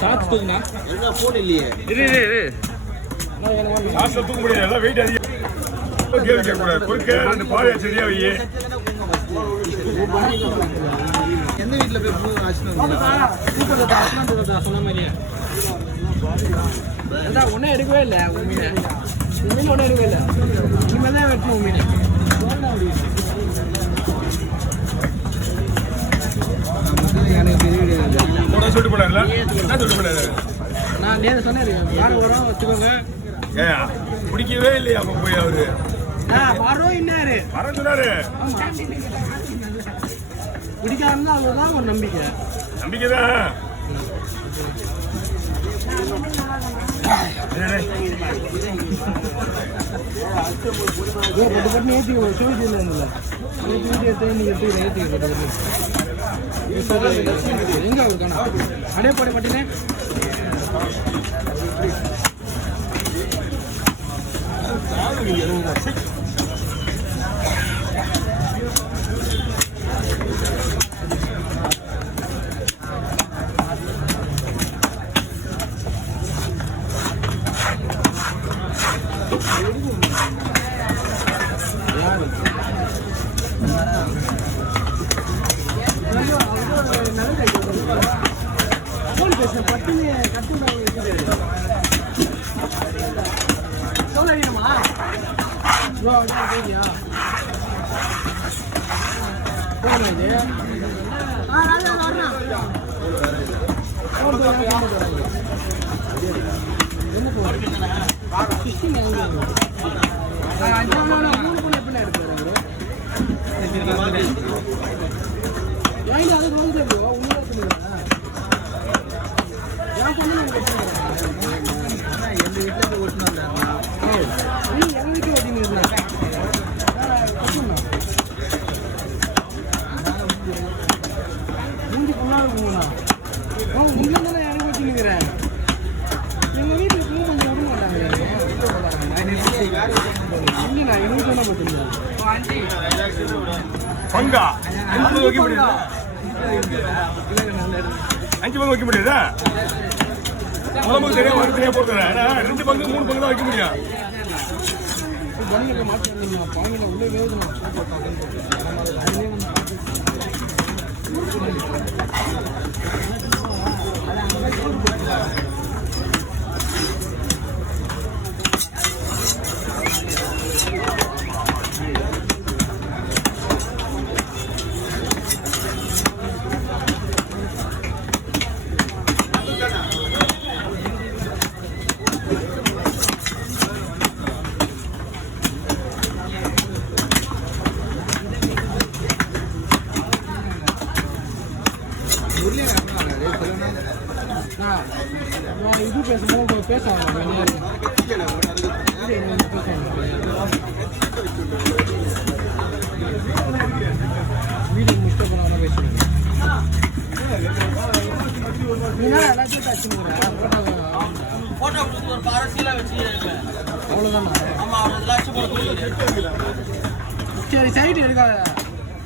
Charge தூக்குனா என்ன phone இல்லையே. இரு சார்ஜ் தூக்க முடியாது, எல்லாம் வெயிட் அதிகம். கேள்வி கேட்கக்கூடாது. பொறுக்க அந்த பாதையை சரியா வையே. எந்த வீட்டில் போய் பூ ஆச்சுன்னு சொன்ன மாதிரியே ஒன்றும் எடுக்கவே இல்லை. மீன் ஒன்றும் எடுக்கவே இல்லை. இனிமேல் தான் வெட்டணும் மீன். சொல்லிட்டு போனார்ல, என்ன சொல்லிட்டு போனாரு? நான் நேரம் சொன்னேன் வாரம் வரோம் வச்சுக்கோங்க. பிடிக்கவே இல்லையா அப்ப போய் அவரு வரோம் இன்னாரு வர சொன்னாரு. பிடிக்காம அதுதான் ஒரு நம்பிக்கை. நம்பிக்கைதான். ஏற்றி ஒரு சோழி இல்லை எங்க அவருக்கான அடே போட பட்டினே பங்கா 5 வைக்க முடியாது. 5 பங்கு வைக்க முடியாதா? குழம்பு தெரியா ஒரு தெரியா போட்டுறேன். 2 பங்கு 3 பங்கு தான் வைக்க முடியும். இது பேசும்போது பேசுவாங்க வீடு முஸ்ட் பண்ணாம பேசுறேன். அவ்வளோதான். சரி சைடு எடுக்காத.